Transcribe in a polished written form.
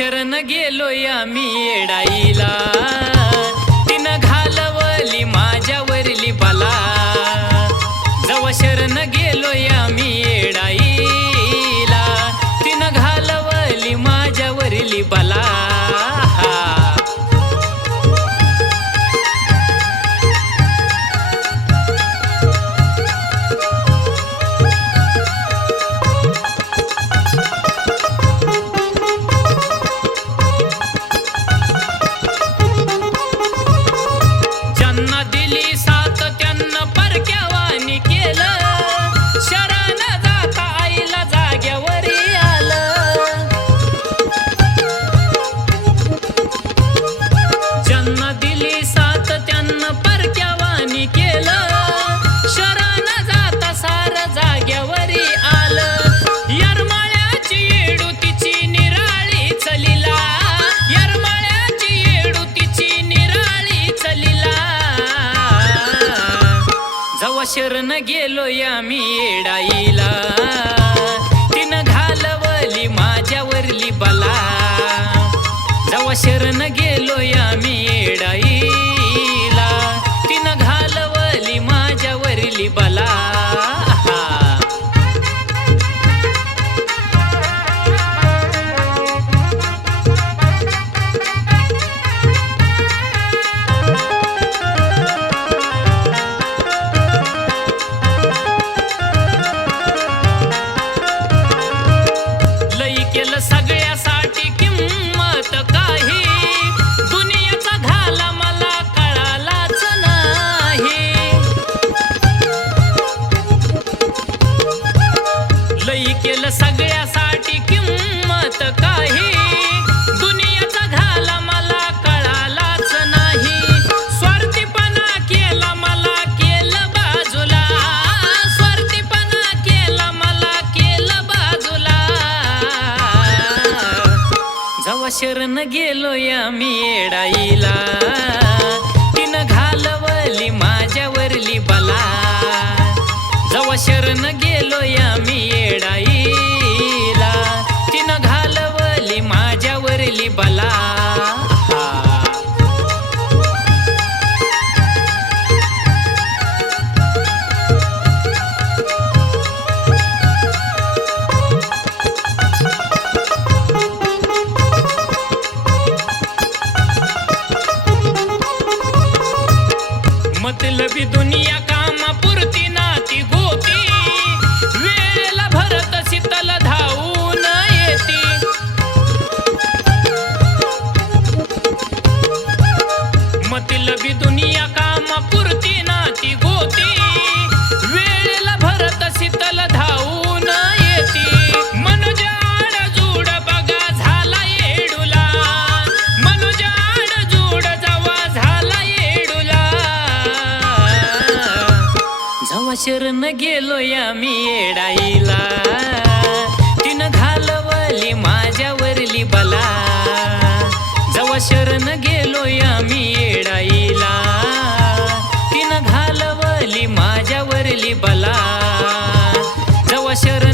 शरण गेलोय आम्ही येडाईला, तिनं घालवली माझ्यावरली बला. जवा शरण गेलोय आम्ही येडाईला, तिनं घालवली माझ्यावरली बला. शरण गेलोय आम्ही येडाईला, तिनं घालवली माझ्यावरली बला. जवा शरण गेलोय आम्ही येडाईला, तिनं घालवली माझ्यावरली बला. सगळ्यासाठी किंमत काही, दुनियाचा घाला मला कळालाच नाही. लई केलं सगळ्यासाठी किंमत काही, दुनियाचा घाला मला कळालाच नाही. स्वार्थीपणा केला मला केलं बाजूला, स्वार्थीपणा केला मला केलं बाजूला. जवा शरण गेलोय आम्ही येडाईला, तिनं घालवली माझ्यावरली बला. जवा शरण गेलोय आम्ही येडाईला, तिनं घालवली माझ्यावरली बला. मतलबी दुनिया कामापुरती नाती गोती, वेळेला भरत शीतल धावून येती. मतलबी दुनिया कामापुरती नाती गोती, वेळेला भरत शीतल धावून येती. मनोज आडजूड बघा झाला येडूला, मनोज आडजूड जवा झाला येडूला. जवा शरण गेलोय आम्ही येडाईला, तिनं घालवली माझ्यावरली बला. जवा शरण गेलोय आम्ही येडाईला, तिनं घालवली माझ्यावरली बला. जवा शरण